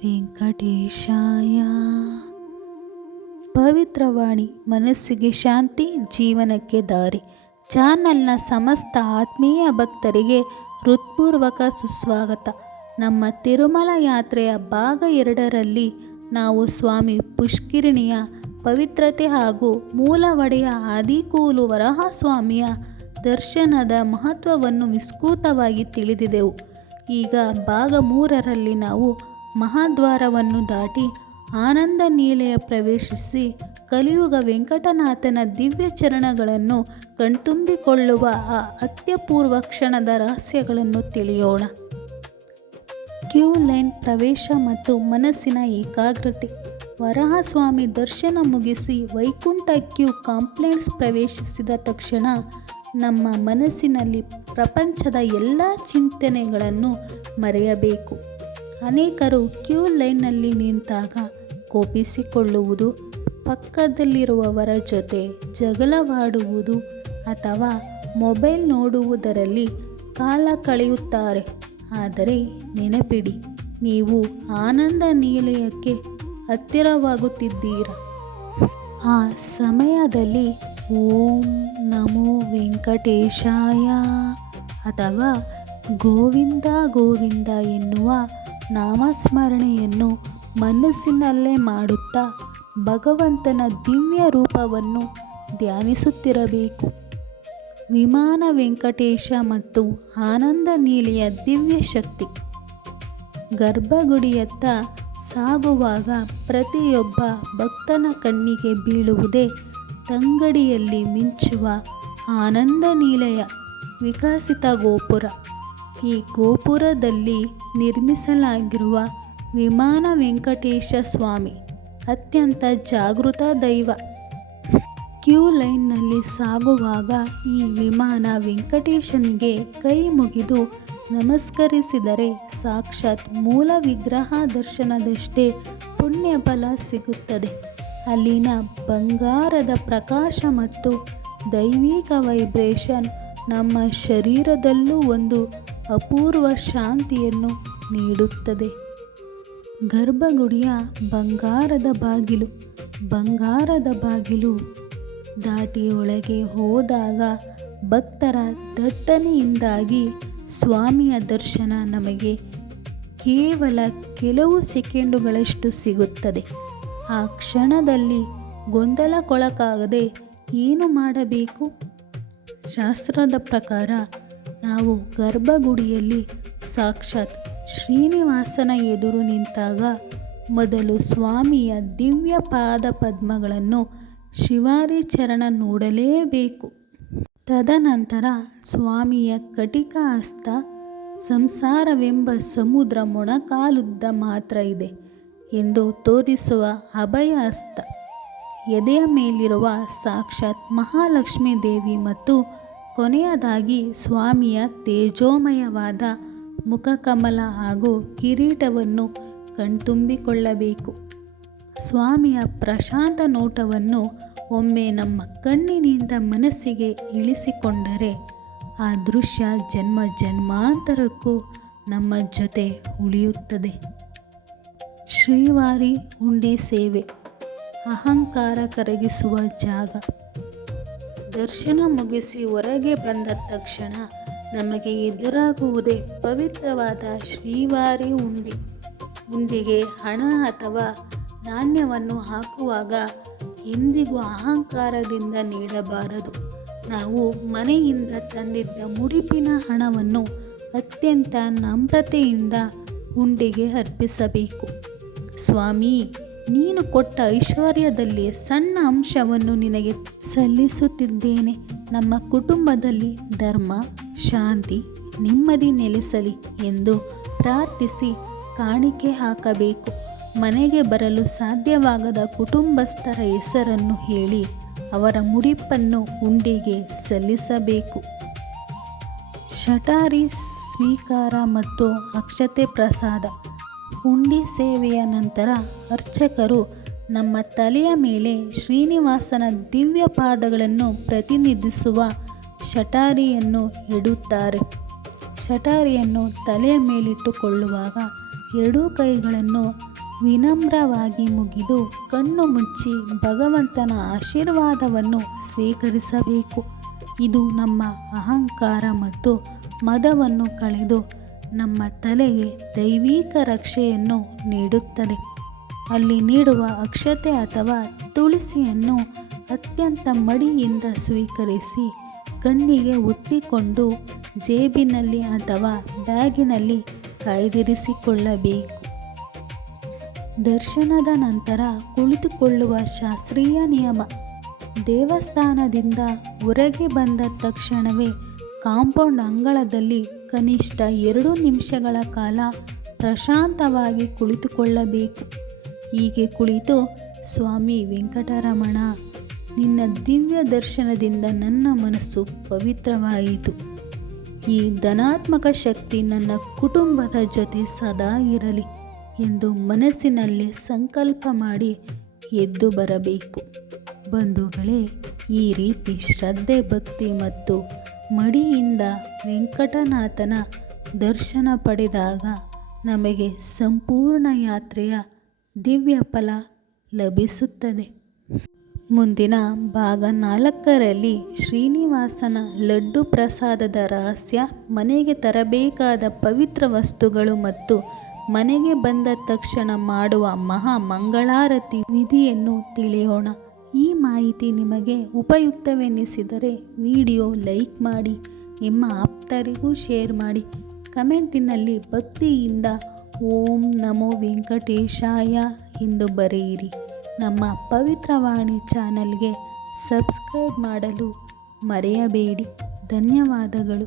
ವೆಂಕಟೇಶಾಯ. ಪವಿತ್ರವಾಣಿ, ಮನಸ್ಸಿಗೆ ಶಾಂತಿ, ಜೀವನಕ್ಕೆ ದಾರಿ. ಚಾನಲ್ನ ಸಮಸ್ತ ಆತ್ಮೀಯ ಭಕ್ತರಿಗೆ ಹೃತ್ಪೂರ್ವಕ ಸುಸ್ವಾಗತ. ನಮ್ಮ ತಿರುಮಲ ಯಾತ್ರೆಯ ಭಾಗ 2ರಲ್ಲಿ ನಾವು ಸ್ವಾಮಿ ಪುಷ್ಕರಿಣಿಯ ಪವಿತ್ರತೆ ಹಾಗೂ ಮೂಲ ಒಡೆಯ ಆದಿಕೂಲು ವರಹಸ್ವಾಮಿಯ ದರ್ಶನದ ಮಹತ್ವವನ್ನು ವಿಸ್ತೃತವಾಗಿ ತಿಳಿದಿದೆವು. ಈಗ ಭಾಗ 3ರಲ್ಲಿ ನಾವು ಮಹಾದ್ವಾರವನ್ನು ದಾಟಿ ಆನಂದ ನೀಲೆಯ ಪ್ರವೇಶಿಸಿ ಕಲಿಯುಗ ವೆಂಕಟನಾಥನ ದಿವ್ಯ ಚರಣಗಳನ್ನು ಕಣ್ತುಂಬಿಕೊಳ್ಳುವ ಆ ಅತ್ಯಪೂರ್ವ ಕ್ಷಣದ ರಹಸ್ಯಗಳನ್ನು ತಿಳಿಯೋಣ. ಕ್ಯೂ ಲೈನ್ ಪ್ರವೇಶ ಮತ್ತು ಮನಸ್ಸಿನ ಏಕಾಗ್ರತೆ. ವರಹಸ್ವಾಮಿ ದರ್ಶನ ಮುಗಿಸಿ ವೈಕುಂಠ ಕ್ಯೂ ಕಾಂಪ್ಲೆಕ್ಸ್ ಪ್ರವೇಶಿಸಿದ ತಕ್ಷಣ ನಮ್ಮ ಮನಸ್ಸಿನಲ್ಲಿ ಪ್ರಪಂಚದ ಎಲ್ಲ ಚಿಂತನೆಗಳನ್ನು ಮರೆಯಬೇಕು. ಅನೇಕರು ಕ್ಯೂ ಲೈನ್ನಲ್ಲಿ ನಿಂತಾಗ ಕೋಪಿಸಿಕೊಳ್ಳುವುದು, ಪಕ್ಕದಲ್ಲಿರುವವರ ಜೊತೆ ಜಗಳವಾಡುವುದು ಅಥವಾ ಮೊಬೈಲ್ ನೋಡುವುದರಲ್ಲಿ ಕಾಲ ಕಳೆಯುತ್ತಾರೆ. ಆದರೆ ನೆನಪಿಡಿ, ನೀವು ಆನಂದ ನಿಲಯಕ್ಕೆ ಹತ್ತಿರವಾಗುತ್ತಿದ್ದೀರ. ಆ ಸಮಯದಲ್ಲಿ ಓಂ ನಮೋ ವೆಂಕಟೇಶಾಯ ಅಥವಾ ಗೋವಿಂದ ಗೋವಿಂದ ಎನ್ನುವ ನಾಮಸ್ಮರಣೆಯನ್ನು ಮನಸ್ಸಿನಲ್ಲೇ ಮಾಡುತ್ತಾ ಭಗವಂತನ ದಿವ್ಯ ರೂಪವನ್ನು ಧ್ಯಾನಿಸುತ್ತಿರಬೇಕು. ವಿಮಾನ ವೆಂಕಟೇಶ ಮತ್ತು ಆನಂದ ನೀಲಿಯ ದಿವ್ಯ ಶಕ್ತಿ. ಗರ್ಭಗುಡಿಯತ್ತ ಸಾಗುವಾಗ ಪ್ರತಿಯೊಬ್ಬ ಭಕ್ತನ ಕಣ್ಣಿಗೆ ಬೀಳುವುದೇ ತಂಗಡಿಯಲ್ಲಿ ಮಿಂಚುವ ಆನಂದ ನೀಲೆಯ ವಿಕಸಿತ ಗೋಪುರ. ಈ ಗೋಪುರದಲ್ಲಿ ನಿರ್ಮಿಸಲಾಗಿರುವ ವಿಮಾನ ವೆಂಕಟೇಶ ಸ್ವಾಮಿ ಅತ್ಯಂತ ಜಾಗೃತ ದೈವ. ಕ್ಯೂ ಲೈನ್ನಲ್ಲಿ ಸಾಗುವಾಗ ಈ ವಿಮಾನ ವೆಂಕಟೇಶನಿಗೆ ಕೈ ಮುಗಿದು ನಮಸ್ಕರಿಸಿದರೆ ಸಾಕ್ಷಾತ್ ಮೂಲ ವಿಗ್ರಹ ದರ್ಶನದಷ್ಟೇ ಪುಣ್ಯ ಫಲ ಸಿಗುತ್ತದೆ. ಅಲ್ಲಿನ ಬಂಗಾರದ ಪ್ರಕಾಶ ಮತ್ತು ದೈವಿಕ ವೈಬ್ರೇಷನ್ ನಮ್ಮ ಶರೀರದಲ್ಲೂ ಒಂದು ಅಪೂರ್ವ ಶಾಂತಿಯನ್ನು ನೀಡುತ್ತದೆ. ಗರ್ಭಗುಡಿಯ ಬಂಗಾರದ ಬಾಗಿಲು ದಾಟಿ ಒಳಗೆ ಹೋದಾಗ ಭಕ್ತರ ದಟ್ಟಣೆಯಿಂದಾಗಿ ಸ್ವಾಮಿಯ ದರ್ಶನ ನಮಗೆ ಕೇವಲ ಕೆಲವು ಸೆಕೆಂಡುಗಳಷ್ಟು ಸಿಗುತ್ತದೆ. ಆ ಕ್ಷಣದಲ್ಲಿ ಗೊಂದಲಕ್ಕೊಳಗಾಗದೆ ಏನು ಮಾಡಬೇಕು? ಶಾಸ್ತ್ರದ ಪ್ರಕಾರ ನಾವು ಗರ್ಭಗುಡಿಯಲ್ಲಿ ಸಾಕ್ಷಾತ್ ಶ್ರೀನಿವಾಸನ ಎದುರು ನಿಂತಾಗ ಮೊದಲು ಸ್ವಾಮಿಯ ದಿವ್ಯ ಪಾದ ಪದ್ಮಗಳನ್ನು ಶಿವಾರಿ ಚರಣ ನೋಡಲೇಬೇಕು. ತದನಂತರ ಸ್ವಾಮಿಯ ಕಟಿಕ ಹಸ್ತ, ಸಂಸಾರವೆಂಬ ಸಮುದ್ರ ಮೊಣಕಾಲುದ್ದ ಮಾತ್ರ ಇದೆ ಎಂದು ತೋರಿಸುವ ಅಭಯ ಹಸ್ತ, ಎದೆಯ ಮೇಲಿರುವ ಸಾಕ್ಷಾತ್ ಮಹಾಲಕ್ಷ್ಮೀ ದೇವಿ ಮತ್ತು ಕೊನೆಯದಾಗಿ ಸ್ವಾಮಿಯ ತೇಜೋಮಯವಾದ ಮುಖಕಮಲ ಹಾಗೂ ಕಿರೀಟವನ್ನು ಕಣ್ತುಂಬಿಕೊಳ್ಳಬೇಕು. ಸ್ವಾಮಿಯ ಪ್ರಶಾಂತ ನೋಟವನ್ನು ಒಮ್ಮೆ ನಮ್ಮ ಕಣ್ಣಿನಿಂದ ಮನಸ್ಸಿಗೆ ಇಳಿಸಿಕೊಂಡರೆ ಆ ದೃಶ್ಯ ಜನ್ಮ ಜನ್ಮಾಂತರಕ್ಕೂ ನಮ್ಮ ಜೊತೆ ಉಳಿಯುತ್ತದೆ. ಶ್ರೀವಾರಿ ಹುಂಡಿ ಸೇವೆ, ಅಹಂಕಾರ ಕರಗಿಸುವ ಜಾಗ. ದರ್ಶನ ಮುಗಿಸಿ ಹೊರಗೆ ಬಂದ ತಕ್ಷಣ ನಮಗೆ ಎದುರಾಗುವುದೇ ಪವಿತ್ರವಾದ ಶ್ರೀವಾರಿ ಹುಂಡಿ. ಹುಂಡಿಗೆ ಹಣ ಅಥವಾ ನಾಣ್ಯವನ್ನು ಹಾಕುವಾಗ ಎಂದಿಗೂ ಅಹಂಕಾರದಿಂದ ನೀಡಬಾರದು. ನಾವು ಮನೆಯಿಂದ ತಂದಿದ್ದ ಮುಡಿಪಿನ ಹಣವನ್ನು ಅತ್ಯಂತ ನಮ್ರತೆಯಿಂದ ಹುಂಡಿಗೆ ಅರ್ಪಿಸಬೇಕು. ಸ್ವಾಮಿ, ನೀನು ಕೊಟ್ಟ ಐಶ್ವರ್ಯದಲ್ಲಿ ಸಣ್ಣ ಅಂಶವನ್ನು ನಿನಗೆ ಸಲ್ಲಿಸುತ್ತಿದ್ದೇನೆ. ನಮ್ಮ ಕುಟುಂಬದಲ್ಲಿ ಧರ್ಮ, ಶಾಂತಿ, ನೆಮ್ಮದಿ ನೆಲೆಸಲಿ ಎಂದು ಪ್ರಾರ್ಥಿಸಿ ಕಾಣಿಕೆ ಹಾಕಬೇಕು. ಮನೆಗೆ ಬರಲು ಸಾಧ್ಯವಾಗದ ಕುಟುಂಬಸ್ಥರ ಹೆಸರನ್ನು ಹೇಳಿ ಅವರ ಮುಡಿಪನ್ನು ಹುಂಡಿಗೆ ಸಲ್ಲಿಸಬೇಕು. ಶಟಾರಿ ಸ್ವೀಕಾರ ಮತ್ತು ಅಕ್ಷತೆ ಪ್ರಸಾದ. ಹುಂಡಿ ಸೇವೆಯ ನಂತರ ಅರ್ಚಕರು ನಮ್ಮ ತಲೆಯ ಮೇಲೆ ಶ್ರೀನಿವಾಸನ ದಿವ್ಯ ಪಾದಗಳನ್ನು ಪ್ರತಿನಿಧಿಸುವ ಶಟಾರಿಯನ್ನು ಇಡುತ್ತಾರೆ. ಶಟಾರಿಯನ್ನು ತಲೆಯ ಮೇಲಿಟ್ಟುಕೊಳ್ಳುವಾಗ ಎರಡೂ ಕೈಗಳನ್ನು ವಿನಮ್ರವಾಗಿ ಮುಗಿದು ಕಣ್ಣು ಮುಚ್ಚಿ ಭಗವಂತನ ಆಶೀರ್ವಾದವನ್ನು ಸ್ವೀಕರಿಸಬೇಕು. ಇದು ನಮ್ಮ ಅಹಂಕಾರ ಮತ್ತು ಮದವನ್ನು ಕಳೆದು ನಮ್ಮ ತಲೆಗೆ ದೈವಿಕ ರಕ್ಷೆಯನ್ನು ನೀಡುತ್ತದೆ. ಅಲ್ಲಿ ನೀಡುವ ಅಕ್ಷತೆ ಅಥವಾ ತುಳಸಿಯನ್ನು ಅತ್ಯಂತ ಮಡಿಯಿಂದ ಸ್ವೀಕರಿಸಿ ಕಣ್ಣಿಗೆ ಒತ್ತಿಕೊಂಡು ಜೇಬಿನಲ್ಲಿ ಅಥವಾ ಬ್ಯಾಗಿನಲ್ಲಿ ಕಾಯ್ದಿರಿಸಿಕೊಳ್ಳಬೇಕು. ದರ್ಶನದ ನಂತರ ಕುಳಿತುಕೊಳ್ಳುವ ಶಾಸ್ತ್ರೀಯ ನಿಯಮ. ದೇವಸ್ಥಾನದಿಂದ ಹೊರಗೆ ಬಂದ ತಕ್ಷಣವೇ ಕಾಂಪೌಂಡ್ ಅಂಗಳದಲ್ಲಿ ಕನಿಷ್ಠ 2 ನಿಮಿಷಗಳ ಕಾಲ ಪ್ರಶಾಂತವಾಗಿ ಕುಳಿತುಕೊಳ್ಳಬೇಕು. ಹೀಗೆ ಕುಳಿತು, ಸ್ವಾಮಿ ವೆಂಕಟರಮಣ, ನಿನ್ನ ದಿವ್ಯ ದರ್ಶನದಿಂದ ನನ್ನ ಮನಸ್ಸು ಪವಿತ್ರವಾಯಿತು. ಈ ಧನಾತ್ಮಕ ಶಕ್ತಿ ನನ್ನ ಕುಟುಂಬದ ಜೊತೆ ಸದಾ ಇರಲಿ ಎಂದು ಮನಸ್ಸಿನಲ್ಲಿ ಸಂಕಲ್ಪ ಮಾಡಿ ಎದ್ದು ಬರಬೇಕು. ಬಂಧುಗಳೇ, ಈ ರೀತಿ ಶ್ರದ್ಧೆ, ಭಕ್ತಿ ಮತ್ತು ಮಡಿಯಿಂದ ವೆಂಕಟನಾಥನ ದರ್ಶನ ಪಡೆದಾಗ ನಮಗೆ ಸಂಪೂರ್ಣ ಯಾತ್ರೆಯ ದಿವ್ಯ ಫಲ ಲಭಿಸುತ್ತದೆ. ಮುಂದಿನ ಭಾಗ 4ರಲ್ಲಿ ಶ್ರೀನಿವಾಸನ ಲಡ್ಡು ಪ್ರಸಾದದ ರಹಸ್ಯ, ಮನೆಗೆ ತರಬೇಕಾದ ಪವಿತ್ರ ವಸ್ತುಗಳು ಮತ್ತು ಮನೆಗೆ ಬಂದ ತಕ್ಷಣ ಮಾಡುವ ಮಹಾ ಮಂಗಳಾರತಿ ವಿಧಿಯನ್ನು ತಿಳಿಯೋಣ. ಈ ಮಾಹಿತಿ ನಿಮಗೆ ಉಪಯುಕ್ತವೆನಿಸಿದರೆ ವಿಡಿಯೋ ಲೈಕ್ ಮಾಡಿ, ನಿಮ್ಮ ಆಪ್ತರಿಗೂ ಶೇರ್ ಮಾಡಿ. ಕಮೆಂಟಿನಲ್ಲಿ ಭಕ್ತಿಯಿಂದ ಓಂ ನಮೋ ವೆಂಕಟೇಶಾಯ ಎಂದು ಬರೆಯಿರಿ. ನಮ್ಮ ಪವಿತ್ರವಾಣಿ ಚಾನಲ್ಗೆ ಸಬ್ಸ್ಕ್ರೈಬ್ ಮಾಡಲು ಮರೆಯಬೇಡಿ. ಧನ್ಯವಾದಗಳು.